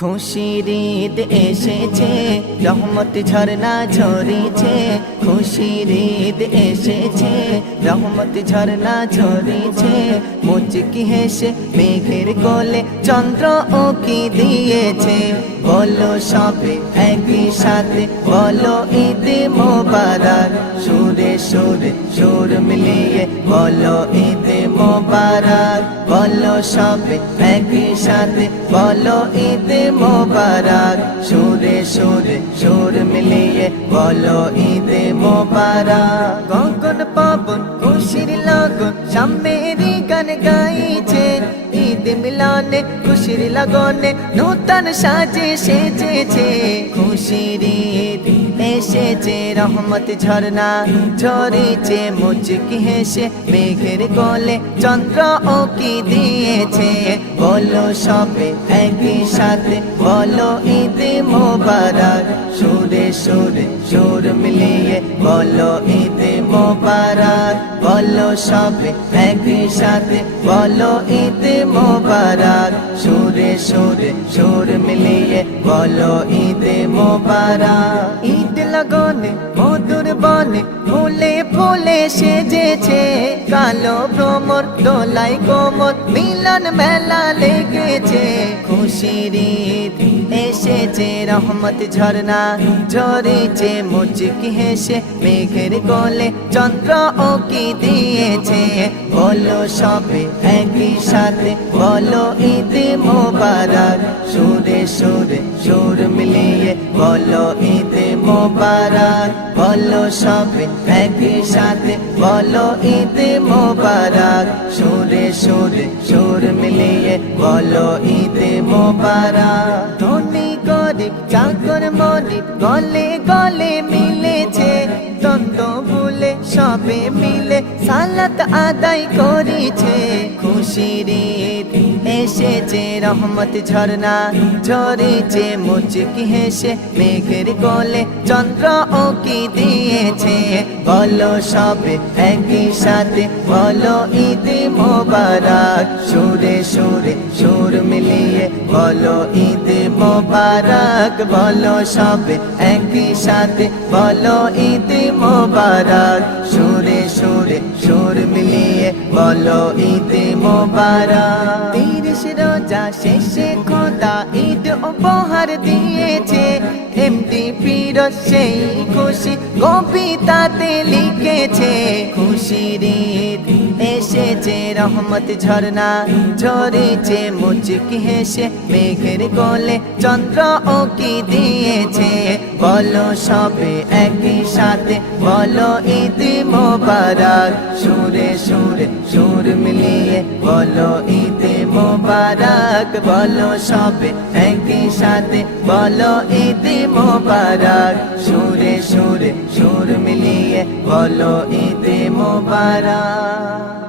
খুশির ঈদ এসেছে, রহমত ঝরনা ঝরিছে। খুশির ঈদ এসেছে, রহমত ঝরনা ঝরিছে। মুচকি হেসে মেঘের কোলে চন্দ্র ও কি দিয়েছে। বলো সবে একই সাথে বলো ঈদ মোবারক। সুরে সুরে সুর মিলিয়ে বলো ঈদ মোবারক। বলো সবে একই সাথে বলো ঈদ মোবারক। সুরে সুরে সুর মিলিয়ে বলো ঈদ মোবারক। গগন পাবন, খুশির লগন সামেরি গান গাইছে। ঈদ মিলনে খুশির লগনে নূতন সাজে সেজেছে। খুশির ঈদ এসেছে রহমত ঝরনা ঝরেছে মুচকি হেসে মেঘের কোলে চন্দ্র ও কি দিয়েছে। বলো সবে একই সাথে বলো ঈদ মোবারক। সুরে সুরে সুর মিলিয়ে বলো ঈদ মোবারক। বলো সবে একই সাথে বলো ঈদ মোবারক। সুরে সুরে সুর মিলিয়ে বলো ঈদ মোবারক। ঈদ মধুর বনে ফুলে ফুলে সেজেছে। কালো ভ্রমর, দোলাই কোমর, মিলন মেলা লেগেছে। খুশির এসেছে, রহমত ঝরনা ঝরেছে, মুচকি হেসে মেঘের কোলে চন্দ্র ও কি দিয়েছে। বলো সবে একই সাথে, বলো ঈদ মোবারক। সুরে সুরে সুর মিলিয়ে বলো ঈদ মোবারক, বলো সবে একই সাথে, বলো ঈদ মোবারক। সুরে সুরে সুর মিলিয়ে বলো ঈদ মোবারক। ধনী গরিব, চাকর মনিব গলে গলে মিলেছে। দ্বন্দ্ব ভুলে সবে মিলে সালাত আদায় করেছে। খুশির এসেছে রহমত ঝরনা ঝরেছে মুচকি হেসে মেঘের কোলে, চন্দ্র ও কি দিয়েছে। বলো সবে একই সাথে বলো ঈদ মোবারক। সুরে সুরে সুর মিলিয়ে বলো ঈদ মোবারক। বলো সবে একই সাথে বলো ঈদ মোবারক। সুরে মিলিয়ে বলো ঈদ মোবারক। তিরিশ রোজা শেষে খোদা ঈদ উপহার দিয়েছে। এমডি ফিরোজ সেই খুশি, কবিতাতে লিখেছে, খুশির এসেছে রহমত ঝরনা ঝরেছে মুচকি হেসে মেঘের কোলে চন্দ্র ও কি দিয়েছে। বলো সবে একই সাথে বলো ঈদ মোবারক। সুরে সুরে সুর মিলিয়ে বলো ঈদ মোবারক। বলো সবে একই সাথে বলো ঈদ মোবারক। সুরে সুরে সুর মিলিয়ে বলো ঈদ মোবারক।